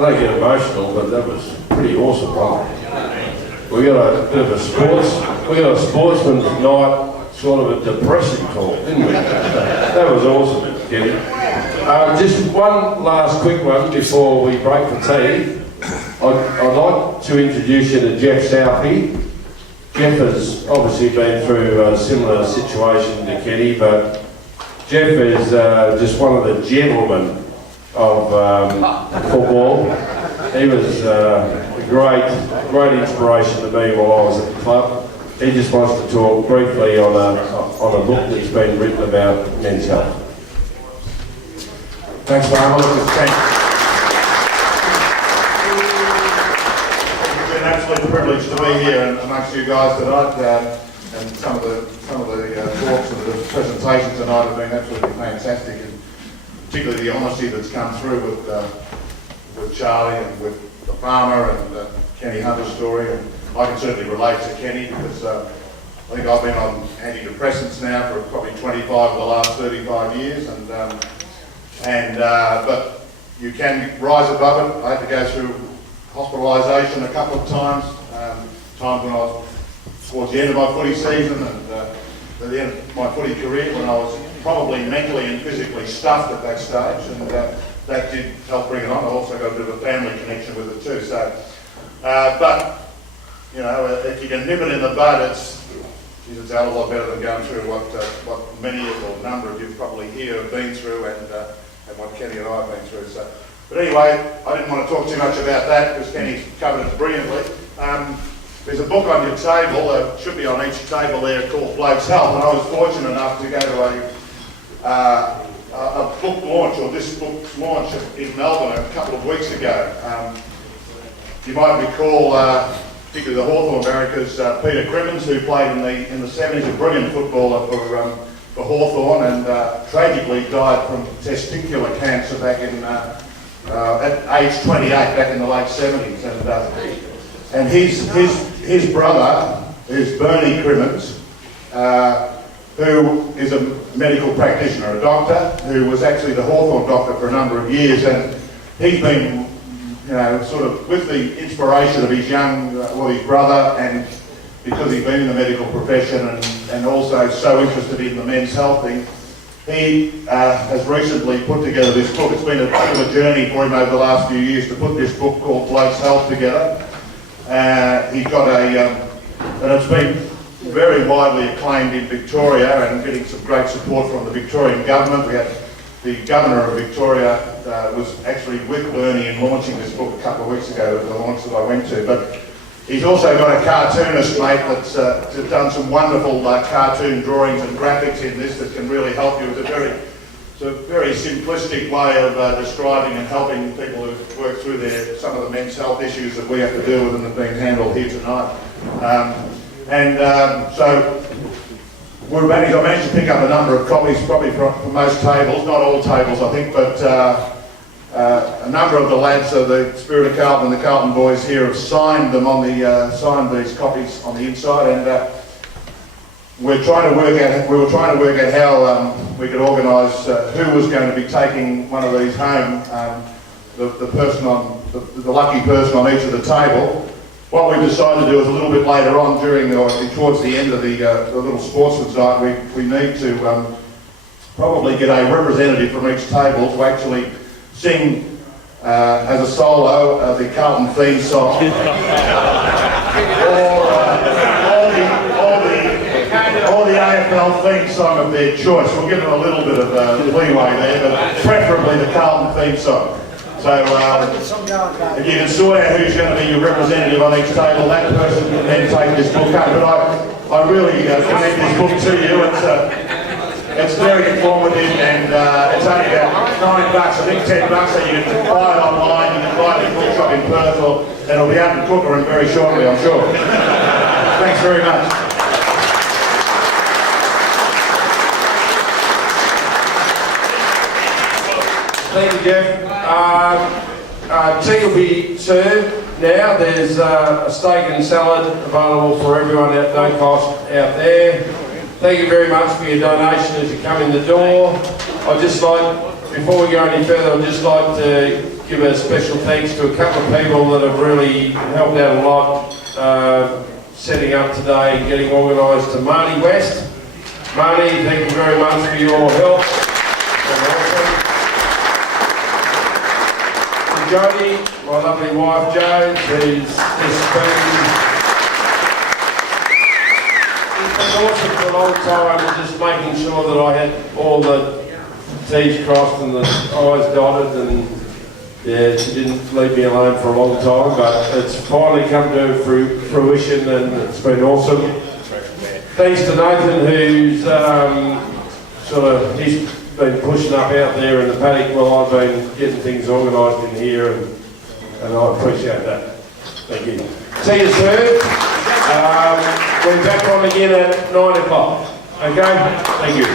don't get emotional, but that was pretty awesome, wasn't it? We got a bit of a sportsman's night, sort of a depressing call, didn't we? That was awesome, Kenny. Just one last quick one before we break for tea. I'd like to introduce you to Geoff Southby. Geoff has obviously been through a similar situation to Kenny, but Geoff is just one of the gentlemen of football. He was a great inspiration to me while I was at the club. He just wants to talk briefly on a book that's been written about men's health. Thanks, Mark. It's been an absolute privilege to be here amongst you guys tonight, and some of the talks and the presentations tonight have been absolutely fantastic, and particularly the honesty that's come through with Charlie and with the farmer and Kenny Hunter's story. And I can certainly relate to Kenny because I think I've been on antidepressants now for probably 25 of the last 35 years, but you can rise above it. I had to go through hospitalisation a couple of times, times when I was towards the end of my footy season and at the end of my footy career, when I was probably mentally and physically stuffed at that stage, and that did help bring it on. I also got a bit of a family connection with it too. So, but you know, if you can nip it in the bud, it's a hell of a lot better than going through what many or a number of you probably here have been through, and what Kenny and I have been through. So, but anyway, I didn't want to talk too much about that because Kenny's covered it brilliantly. There's a book on your table, should be on each table there, called Bloke's Health, and I was fortunate enough to go to a book launch, or this book's launch in Melbourne a couple of weeks ago. You might recall, particularly the Hawthorn Americas, Peter Crimmins, who played in the 70s, a brilliant footballer for Hawthorn, and tragically died from testicular cancer back in at age 28, back in the late 70s. And his brother is Bernie Crimmins, who is a medical practitioner, a doctor, who was actually the Hawthorn doctor for a number of years, and he's been, you know, sort of with the inspiration of his his brother, and because he's been in the medical profession and also so interested in the men's health thing, he has recently put together this book. It's been a bit of a journey for him over the last few years to put this book called Bloke's Health together. He's got and it's been very widely acclaimed in Victoria and getting some great support from the Victorian government. We had the Governor of Victoria was actually with Bernie in launching this book a couple of weeks ago, the launch that I went to. But he's also got a cartoonist, mate, that's done some wonderful cartoon drawings and graphics in this that can really help you. It's a very simplistic way of describing and helping people who work through some of the men's health issues that we have to deal with and have been handled here tonight. So I managed to pick up a number of copies, probably for most tables, not all tables I think, but a number of the lads of the Spirit of Carlton and the Carlton boys here have signed them on signed these copies on the inside, and we were trying to work out how we could organise who was going to be taking one of these home, the lucky person on each of the table. What we decided to do is a little bit later on towards the end of the little sportsman's night, we need to probably get a representative from each table to actually sing as a solo the Carlton theme song. or the AFL theme song of their choice. We'll give them a little bit of leeway there, but preferably the Carlton theme song. So if you can sort out who's going to be your representative on each table, that person can then take this book home. But I really commend this book to you. It's very informative, and it's only about $9, I think $10, so you can buy it online, you can buy it in a bookshop in Perth, and it'll be out in Kukerin very shortly, I'm sure. Thanks very much. Thank you, Geoff. Tea will be served now. There's a steak and salad available for everyone at no cost out there. Thank you very much for your donation as you come in the door. I'd just like, before we go any further, I'd just like to give a special thanks to a couple of people that have really helped out a lot, setting up today and getting organised. To Marty West. Marty, thank you very much for your help. To Jodie, my lovely wife Jo, who's just been awesome for a long time, and just making sure that I had all the T's crossed and the I's dotted, and yeah, she didn't leave me alone for a long time, but it's finally come to fruition and it's been awesome. Thanks to Nathan, who's he's been pushing up out there in the paddock while I've been getting things organised in here, and I appreciate that. Thank you. See you soon. We're back on again at 9 o'clock. Okay? Thank you.